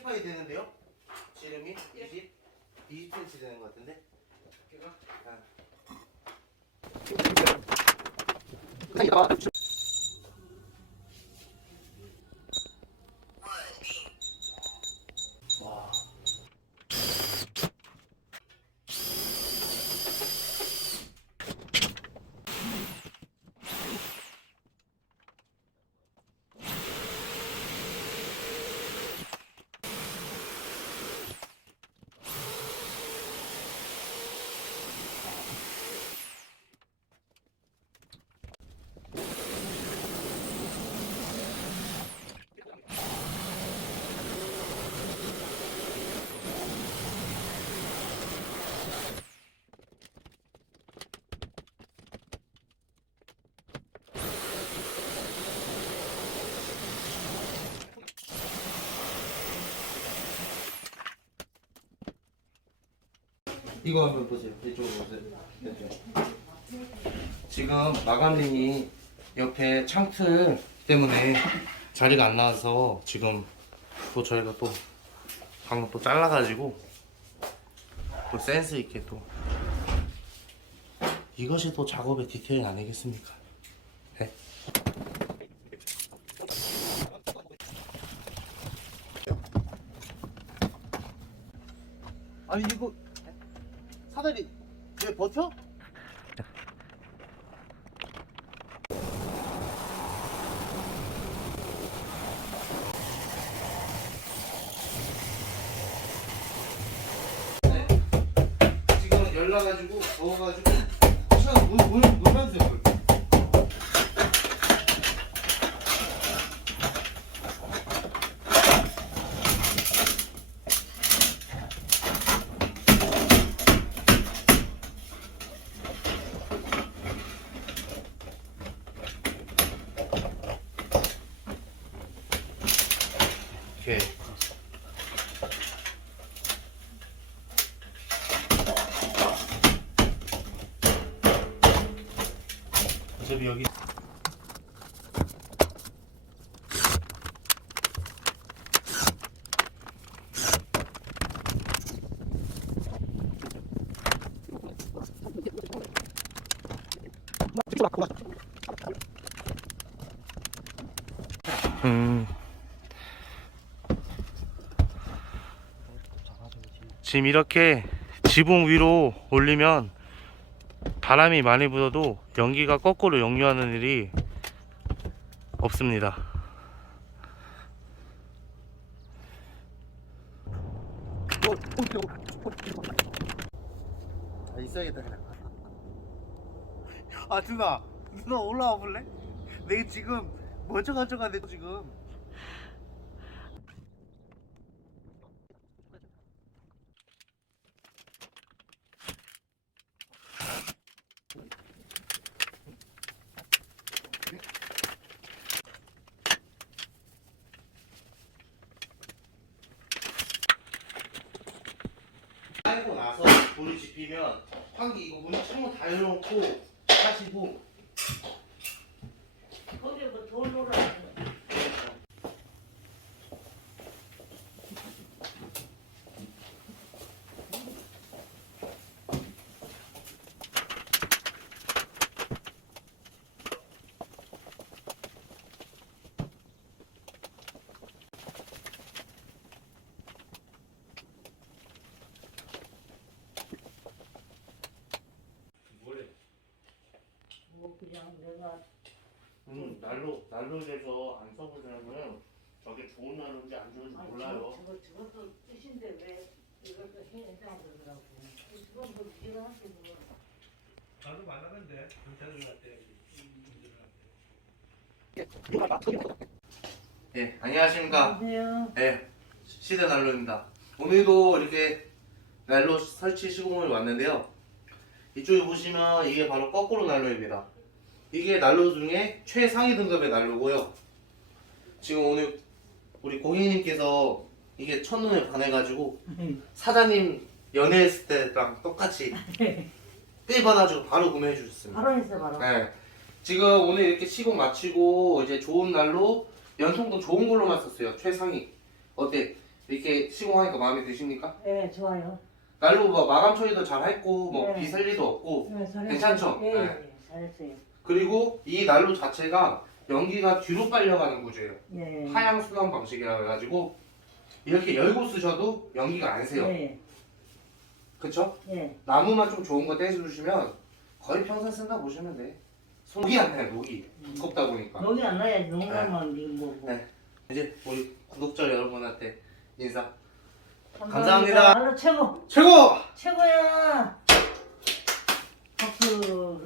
파이 되는데요? 지름이 20cm 되는 것 같은데? 와. 이거 한번 보세요. 이쪽으로 오세요. 지금 마감님이 옆에 창틀 때문에 자리가 안 나와서 지금 또 저희가 또 방금 또 잘라가지고 또 센스 있게 또 이것이 또 작업의 디테일 아니겠습니까? 네. 아니 이거 사다리 왜 버텨? 네. 지금 열나가지고 더워가지고 물 놀아주세요. 오케이. 어차피 여기 지금 이렇게 지붕 위로 올리면 바람이 많이 불어도 연기가 거꾸로 역류하는 일이 없습니다. 있어야겠다 그냥. 아 누나 올라와 볼래? 내가 지금 멀쩡한데 지금. 깔고 나서 불이 지피면 환기 이거 문 창문 다 열어놓고 하시고 거기에 뭐 돌 놀아. 뭐 그냥 내가 난로 돼서 안 써보려면 저게 좋은 난로인지 안 좋은지 몰라요. 저것도 뜻인데 왜 이것도 해야 그러더라고. 그건 뭐 네가 할게 뭐. 나도 만나는데 경찰을 갔대. 네, 안녕하십니까. 안녕하세요. 네, 시대 난로입니다. 오늘도 이렇게 난로 설치 시공을 왔는데요. 이쪽에 보시면 이게 바로 거꾸로 난로입니다. 이게 난로 중에 최상위 등급의 난로고요. 지금 오늘 우리 고객님께서 이게 첫눈에 반해가지고 사장님 연애했을 때랑 똑같이 꽤 받아주고 바로 구매해 주셨습니다. 바로 했어 바로. 네. 지금 오늘 이렇게 시공 마치고 이제 좋은 날로 연통도 좋은 걸로만 썼어요. 최상위. 어때? 이렇게 시공하니까 마음에 드십니까? 네, 좋아요. 난로 뭐 마감 처리도 잘 했고 뭐 네. 비셀 리도 없고 네, 잘했어요. 괜찮죠? 네, 네. 네, 잘했어요. 그리고 이 난로 자체가 연기가 뒤로 빨려가는 구조예요. 네. 하향 순환 방식이라 해가지고 이렇게 열고 쓰셔도 연기가 안 새요. 네, 그쵸? 네. 나무만 좀 좋은 거 떼주시면 거의 평생 쓴다 보시면 돼. 녹이 안 나요, 녹이. 두껍다 보니까. 녹이 안 나야지. 농가만 뭐고. 네. 이제 우리 구독자 여러분한테 인사. 감사합니다. 감사합니다. 난로 최고. 최고! 최고야. 박수.